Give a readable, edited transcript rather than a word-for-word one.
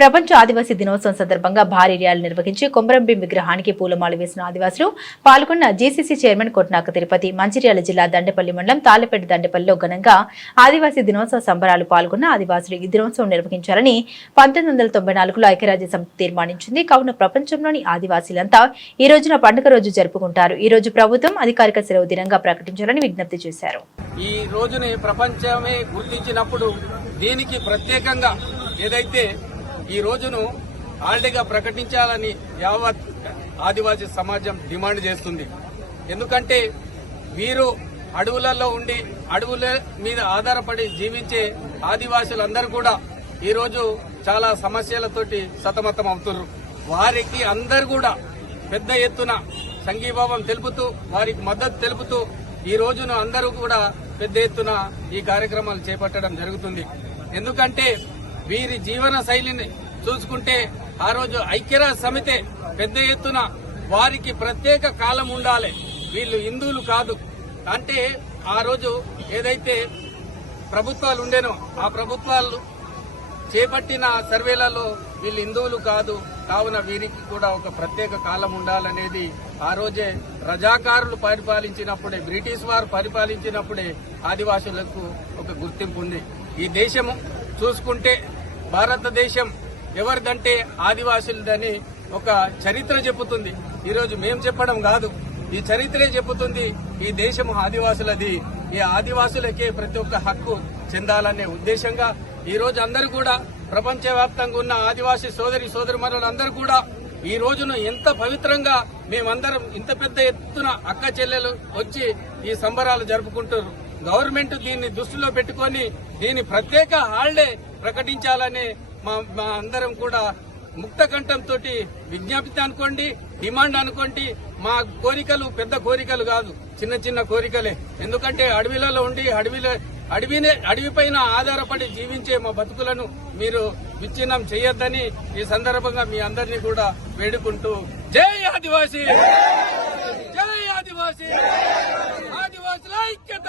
ప్రపంచ ఆదివాసీ దినోత్సవం సందర్భంగా భారీ ర్యాలీ నిర్వహించి కొమరంభీం విగ్రహానికి పూలమాల వేసిన ఆదివాసులు పాల్గొన్న జీసీసీ చైర్మన్ కొట్నాక తిరుపతి మంచిర్యాల జిల్లా దండేపల్లి మండలం తాళ్లపేట దండేపల్లిలో ఘనంగా ఆదివాసీ దినోత్సవ సంబరాలు పాల్గొన్న ఆదివాసులు ఈ దినోత్సవం నిర్వహించాలని 1994లో ఐక్యరాజ్య సమితి తీర్మానించింది. కావున ప్రపంచంలోని ఆదివాసీలంతా ఈ రోజున పండుగ రోజు జరుపుకుంటారు. ఈ రోజు ప్రభుత్వం అధికారిక సెలవు దినంగా ప్రకటించాలని విజ్ఞప్తి చేశారు. ఈ రోజుని ప్రపంచమే గుర్తించినప్పుడు దీనికి ప్రత్యేకంగా ఏదైతే ఈ రోజును హాలిడేగా ప్రకటించాలని యావత్ ఆదివాసీ సమాజం డిమాండ్ చేస్తుంది. ఎందుకంటే వీరు అడవులలో ఉండి అడవుల మీద ఆధారపడి జీవించే ఆదివాసులందరూ కూడా ఈరోజు చాలా సమస్యలతోటి సతమతం అవుతున్నారు. వారికి అందరూ కూడా పెద్ద ఎత్తున సంఘీభావం తెలుపుతూ వారికి మద్దతు తెలుపుతూ ఈ రోజును అందరూ కూడా పెద్ద ఎత్తున ఈ కార్యక్రమాలు చేపట్టడం జరుగుతుంది. ఎందుకంటే వీరి జీవన శైలిని చూసుకుంటే ఆ రోజు ఐక్యరాజ్య సమితి పెద్ద ఎత్తున వారికి ప్రత్యేక కాలం ఉండాలి, వీళ్ళు హిందువులు కాదు అంటే ఆ రోజు ఏదైతే ప్రభుత్వాలు ఉండేనో ఆ ప్రభుత్వాలు చేపట్టిన సర్వేలలో వీళ్ళు హిందువులు కాదు, కావున వీరికి కూడా ఒక ప్రత్యేక కాలం ఉండాలనేది ఆ రోజే రజాకారులు పరిపాలించినప్పుడే, బ్రిటిష్ వారు పరిపాలించినప్పుడే ఆదివాసులకు ఒక గుర్తింపు ఉంది. ఈ దేశము చూసుకుంటే భారతదేశం ఎవరిదంటే ఆదివాసులదని ఒక చరిత్ర చెబుతుంది. ఈరోజు మేం చెప్పడం కాదు, ఈ చరిత్రే చెబుతుంది. ఈ దేశం ఆదివాసులది, ఈ ఆదివాసులకే ప్రతి ఒక్క హక్కు చెందాలనే ఉద్దేశంగా ఈ రోజు అందరూ కూడా ప్రపంచవ్యాప్తంగా ఉన్న ఆదివాసీ సోదరి సోదరిమణులందరూ కూడా ఈ రోజును ఎంత పవిత్రంగా మేమందరం ఇంత పెద్ద ఎత్తున అక్క చెల్లెలు వచ్చి ఈ సంబరాలు జరుపుకుంటారు. గవర్నమెంట్ దీన్ని దృష్టిలో పెట్టుకుని దీన్ని ప్రత్యేక హాలిడే ప్రకటించాలని మా అందరం కూడా ముక్త కంఠంతో విజ్ఞప్తి అనుకోండి, డిమాండ్ అనుకోండి. మా కోరికలు పెద్ద కోరికలు కాదు, చిన్న చిన్న కోరికలే. ఎందుకంటే అడవిలలో ఉండి అడవిపైన ఆధారపడి జీవించే మా బతుకులను మీరు విచ్ఛిన్నం చేయొద్దని ఈ సందర్భంగా మీ అందరినీ కూడా వేడుకుంటూ జై ఆదివాసీ, జై ఆదివాసీ, ఆదివాసుల ఐక్యత.